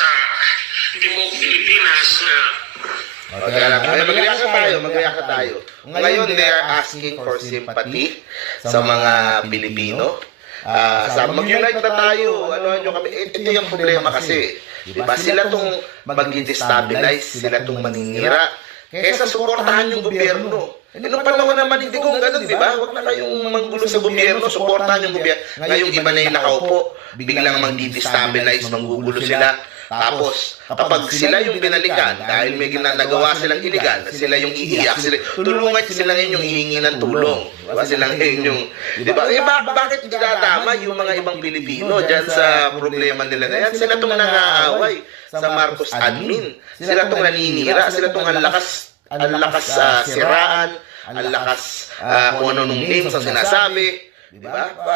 sa Timog Pilipinas na Mag-react tayo. Ngayon, they are asking for sympathy sa mga Pilipino. Mag-unite na tayo. Ito yung problema kasi. Diba? Sila itong mag-destabilize, sila itong maninira. Kaysa suportahan yung gobyerno. Nung panahon naman, hindi kung ganun, di ba? Huwag na kayong manggulo sa gobyerno, suportahan yung gobyerno. Ngayong iba na yung nakaupo, biglang mag-destabilize, manggugulo sila. Tapos, kapag sila yung binalikan, dahil may ginagawa silang illegal, sila yung iiyak, tulungan sila ngayon yung hihingi ng tulong. Diba? Sila ngayon yung, di ba? Bakit dinadama yung mga ibang Pilipino dyan sa problema nila na yan? Sila itong nangaaway sa Marcos admin. Sila itong naninira, sila itong ang lakas siraan, ang lakas kung ano nung names ang sinasabi. Di ba?